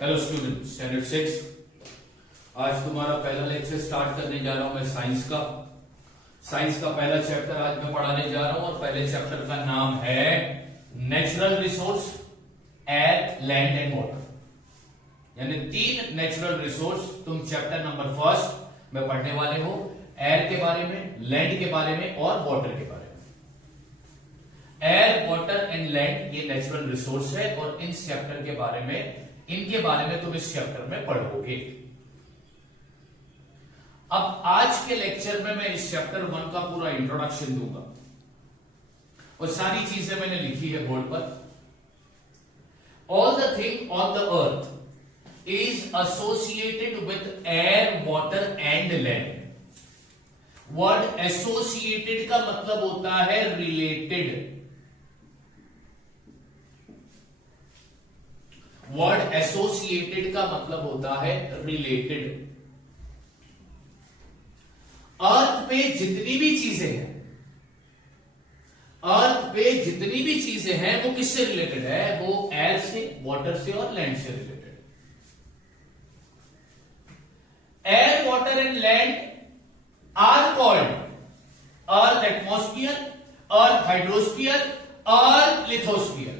Hello student, standard 6। आज तुम्हारा पहला लेक्चर स्टार्ट करने जा रहा हूं मैं साइंस का। साइंस का पहला चैप्टर आज मैं पढ़ाने जा रहा हूं और पहले चैप्टर का नाम है natural resource, air, land and water. यानी 3 नेचुरल रिसोर्स तुम चैप्टर नंबर 1 में पढ़ने वाले हो। एयर के बारे में, लैंड के बारे में और वाटर के बारे में। एयर, वाटर एंड लैंड ये नेचुरल रिसोर्स है और इस चैप्टर के बारे में, इनके बारे में तुम इस चैप्टर में पढ़ोगे। अब आज के लेक्चर में मैं इस चैप्टर 1 का पूरा इंट्रोडक्शन दूंगा और सारी चीजें मैंने लिखी है बोर्ड पर। All the thing on the earth is associated with air, water and land. Word associated का मतलब होता है रिलेटेड। वर्ड एसोसिएटेड का मतलब होता है रिलेटेड। अर्थ पे जितनी भी चीजें हैं, अर्थ पे जितनी भी चीजें हैं वो किससे रिलेटेड है? वो एयर से, वाटर से और लैंड से रिलेटेड। Air, water and land are called earth atmosphere, earth hydrosphere, earth lithosphere.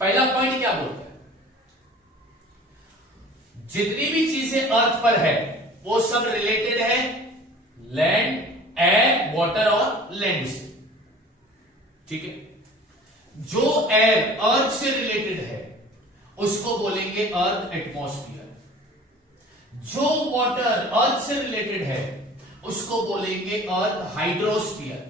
पहला पॉइंट क्या बोलता है? जितनी भी चीजें अर्थ पर है वो सब रिलेटेड है लैंड, एयर, वाटर और लैंड से। ठीक है। जो एयर अर्थ से रिलेटेड है उसको बोलेंगे अर्थ एटमॉस्फियर। जो वाटर अर्थ से रिलेटेड है उसको बोलेंगे अर्थ हाइड्रोस्फियर।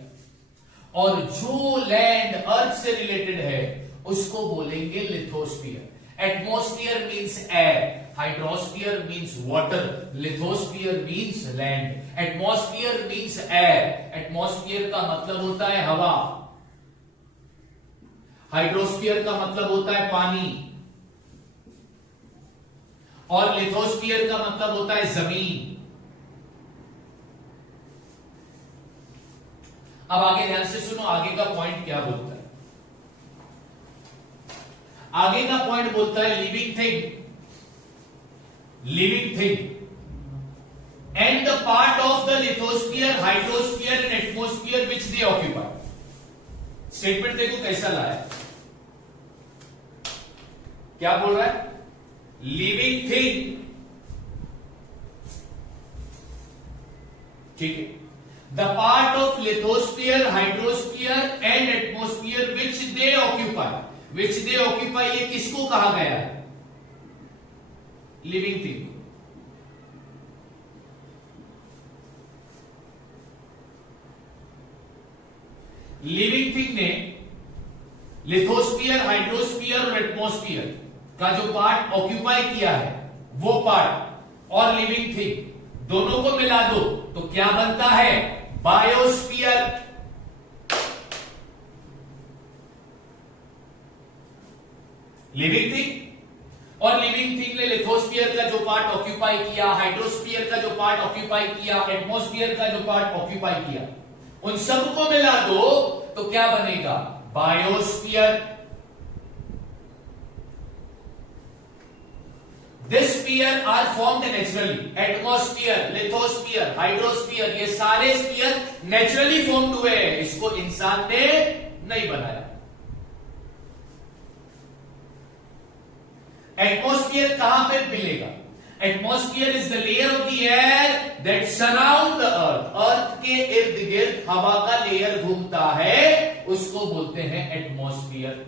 और जो लैंड अर्थ से रिलेटेड है उसको बोलेंगे lithosphere. Atmosphere means air, hydrosphere means water, lithosphere means land. Atmosphere means air, atmosphere का मतलब होता है हवा, हाइड्रोस्फियर का मतलब होता है पानी और लिथोस्फियर का मतलब होता है जमीन। अब आगे ध्यान से सुनो, आगे का पॉइंट क्या बोलता है। आगे का पॉइंट बोलता है living thing, living thing and the part of the lithosphere, hydrosphere and atmosphere which they occupy. Statement देखो कैसा लाया, क्या बोल रहा है? लिविंग थिंग, ठीक है, the part of lithosphere, hydrosphere and atmosphere which they occupy. Which they occupy ये किसको कहा गया है? Living thing. लिविंग थिंग ने लिथोस्फियर, हाइड्रोस्फियर और एटमॉस्फियर का जो पार्ट ऑक्यूपाई किया है वो पार्ट और लिविंग थिंग दोनों को मिला दो तो क्या बनता है? बायोस्फीयर। लिविंग थिंग और लिविंग थिंग ने लिथोस्फियर का जो पार्ट ऑक्यूपाई किया, हाइड्रोस्फियर का जो पार्ट ऑक्यूपाई किया, एटमॉस्फियर का जो पार्ट ऑक्यूपाई किया, उन सबको मिला दो तो क्या बनेगा? Biosphere. This sphere are formed naturally. Atmosphere, lithosphere, hydrosphere ये सारे स्फीयर नेचुरली फॉर्म्ड हुए हैं, इसको इंसान ने नहीं बनाया। एटमॉस्फियर कहां पे मिलेगा? Atmosphere is the layer of the air that surround the earth. Earth के इर्द गिर्द हवा का लेयर घूमता है, उसको बोलते हैं atmosphere.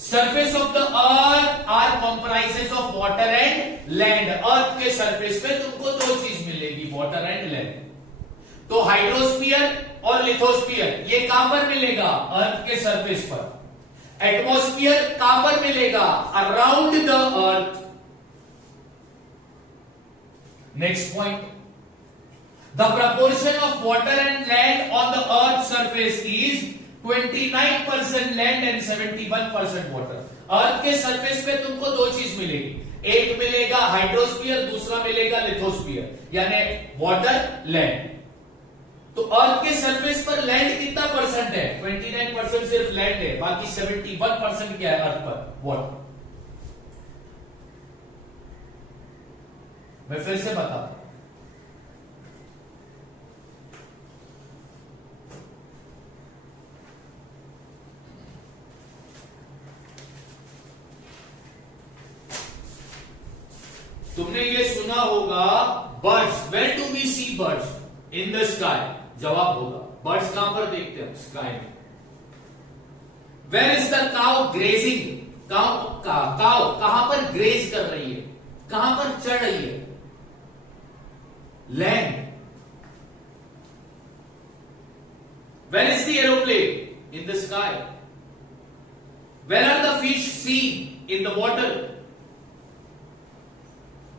Surface of the earth are comprises of water and land. Earth के सरफेस पे तुमको 2 चीज मिलेगी, वाटर एंड लैंड। तो हाइड्रोस्फियर और लिथोस्फियर ये कहां पर मिलेगा? अर्थ के सरफेस पर। एटमॉस्फियर कहां पर मिलेगा? Around the earth. Next point, the proportion of water and land on the earth surface is 29% land and 71% water. Earth के सरफेस पे तुमको 2 चीज मिलेगी, एक मिलेगा हाइड्रोस्फियर, दूसरा मिलेगा लिथोस्फियर, यानी वाटर, लैंड। तो अर्थ के सरफेस पर लैंड कितना परसेंट है? 29% सिर्फ लैंड है, बाकी 71% क्या है अर्थ पर? वाटर। मैं फिर से बताता हूं, तुमने ये सुना होगा birds, where do we see birds? In the sky. जवाब होगा बर्ड्स कहां पर देखते हैं? स्काई में। Where is the cow grazing? Cow कहां पर ग्रेज कर रही है, कहां पर चढ़ रही है? Land. Where is the aeroplane? In the sky. Where are the fish seen? In the water.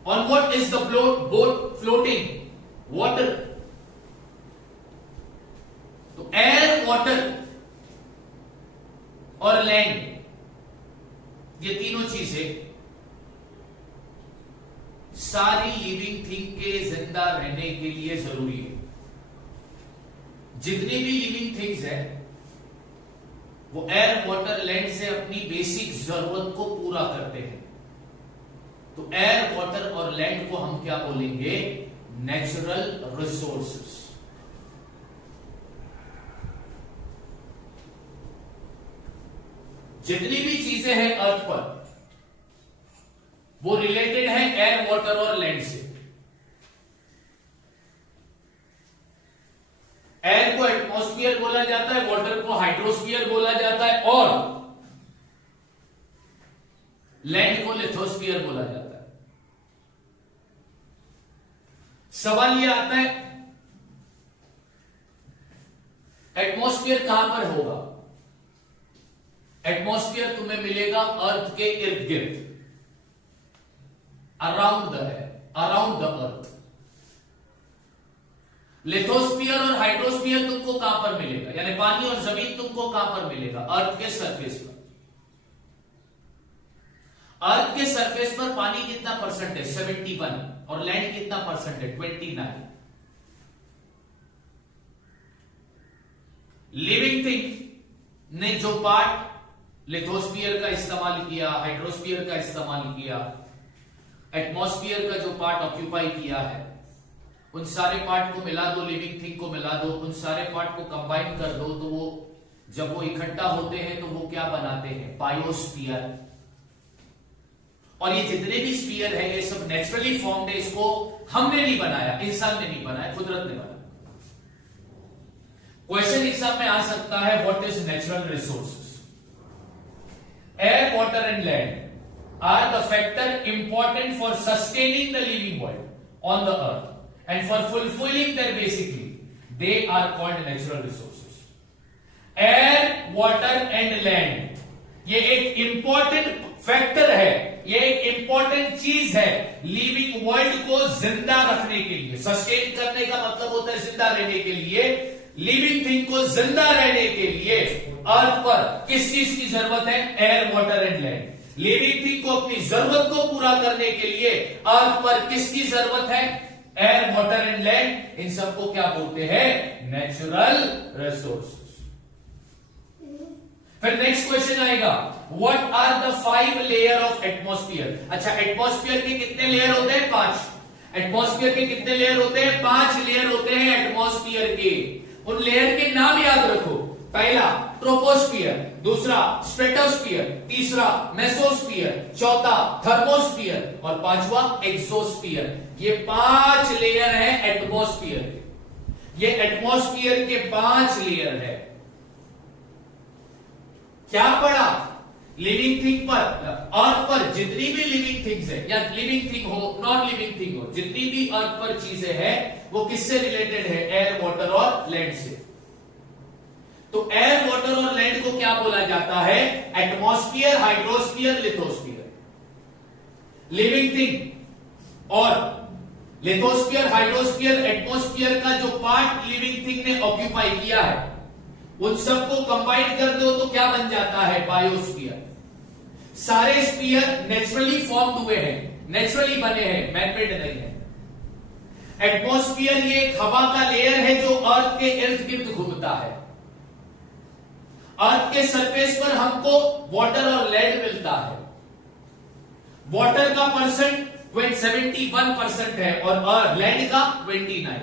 On what is the boat floating? Water. तो एयर, वाटर और लैंड, ये तीनों चीजें सारी लिविंग थिंग के जिंदा रहने के लिए जरूरी है। जितनी भी लिविंग थिंग्स है वो एयर, वाटर, लैंड से अपनी बेसिक जरूरत को पूरा करते हैं। तो एयर, वाटर और लैंड को हम क्या बोलेंगे? Natural resources. जितनी भी चीजें हैं अर्थ पर वो रिलेटेड है एयर, वाटर और लैंड से। एयर को एटमॉस्फियर बोला जाता है, वाटर को हाइड्रोस्फियर बोला जाता है और लैंड को लिथोस्फियर बोला जाता है। सवाल यह आता है एटमॉस्फियर कहां पर होगा? एटमॉस्फियर तुम्हें मिलेगा अर्थ के इर्द गिर्द, अराउंड द अर्थ। लिथोस्फियर और हाइड्रोस्फियर तुमको कहां पर मिलेगा? यानी पानी और जमीन तुमको कहां पर मिलेगा? अर्थ के सरफेस पर। अर्थ के सरफेस पर पानी कितना परसेंट है? 71। और लैंड कितना परसेंट है? 29। लिविंग थिंग ने जो पार्ट लिथोस्फियर का इस्तेमाल किया, हाइड्रोस्फियर का इस्तेमाल किया, एटमॉस्फियर का जो पार्ट ऑक्यूपाई किया है, उन सारे पार्ट को मिला दो, लिविंग थिंग को मिला दो, उन सारे पार्ट को कंबाइन कर दो, तो वो जब वो इकट्ठा होते हैं तो वो क्या बनाते हैं? बायोस्फीयर। और ये जितने भी स्फीयर है ये सब नेचुरली फॉर्म्ड है, इसको हमने नहीं बनाया, इंसान ने नहीं बनाया, कुदरत ने बनाया। क्वेश्चन एग्जाम में आ सकता है what is natural resources? Air, water and land are the factor important for sustaining the living world on the earth and for fulfilling their basic need. They are called natural resources. Air, water and land ये एक important factor है, ये एक important चीज है living world को जिंदा रखने के लिए। सस्टेन करने का मतलब होता है जिंदा रहने के लिए। लिविंग थिंग को जिंदा रहने के लिए अर्थ पर किस चीज की जरूरत है? Air, water and land. Living thing को अपनी जरूरत को पूरा करने के लिए अर्थ पर किसकी जरूरत है? Air, water and land. इन सबको क्या बोलते हैं? Natural resources. फिर नेक्स्ट क्वेश्चन आएगा what are the 5 layer of atmosphere? अच्छा, एटमॉस्फियर के कितने लेयर होते हैं? 5। एटमॉस्फियर के कितने लेयर होते हैं? 5 लेयर होते हैं एटमॉस्फियर के। उन लेयर के नाम याद रखो। पहला ट्रोपोस्फियर, दूसरा स्ट्रेटोस्फियर, तीसरा मेसोस्फियर, चौथा थर्मोस्फियर और पांचवा एक्सोस्फियर। ये 5 लेयर है एटमॉस्फियर के। ये एटमॉस्फियर के 5 लेयर है। क्या पढ़ा? लिविंग थिंग पर, अर्थ पर जितनी भी लिविंग थिंग्स है, या लिविंग थिंग हो, नॉन लिविंग थिंग हो, जितनी भी अर्थ पर चीजें हैं वो किससे रिलेटेड है? एयर, वाटर और लैंड से। तो एयर, वाटर और लैंड को क्या बोला जाता है? Atmosphere, hydrosphere, lithosphere. Living thing और लिथोस्फियर, हाइड्रोस्फियर, एटमॉस्फियर का जो पार्ट लिविंग थिंग ने ऑक्यूपाई किया है उन सबको कंबाइन कर दो तो क्या बन जाता है? बायोस्फीयर। सारे स्फीयर नेचुरली फॉर्म्ड हुए हैं, नेचुरली बने हैं, मैनमेड नहीं है। एटमॉस्फियर ये एक हवा का लेयर है जो अर्थ के इर्द गिर्द घूमता है। अर्थ के सरफेस पर हमको वाटर और लैंड मिलता है। वाटर का परसेंट 71% है और लैंड का 29।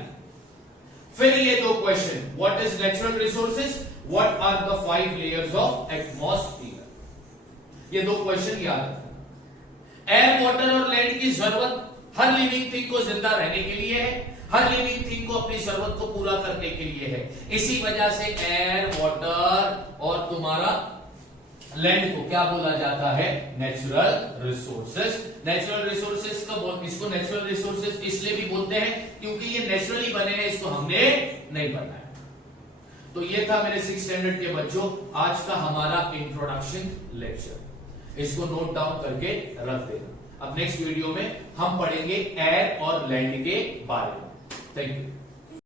फिर ये दो question, what is natural resources, what are the 5 layers of atmosphere. ये दो क्वेश्चन याद रखना। एयर, वाटर और लैंड की जरूरत हर लिविंग थिंग को जिंदा रहने के लिए है, हर लिविंग थिंग को अपनी जरूरत को पूरा करने के लिए है। इसी वजह से एयर, वाटर और तुम्हारा लैंड को क्या बोला जाता है, नेचुरल रिसोर्सेज। नेचुरल रिसोर्सेज का इसको नेचुरल रिसोर्सेज इसलिए भी बोलते हैं क्योंकि ये नेचुरली बने हैं, इसको हमने नहीं बनाया। तो ये था मेरे 6th स्टैंडर्ड के बच्चों आज का हमारा इंट्रोडक्शन लेक्चर। इसको नोट डाउन करके रख देना। अब नेक्स्ट वीडियो में हम पढ़ेंगे एयर और लैंड के बारे में। Thank you.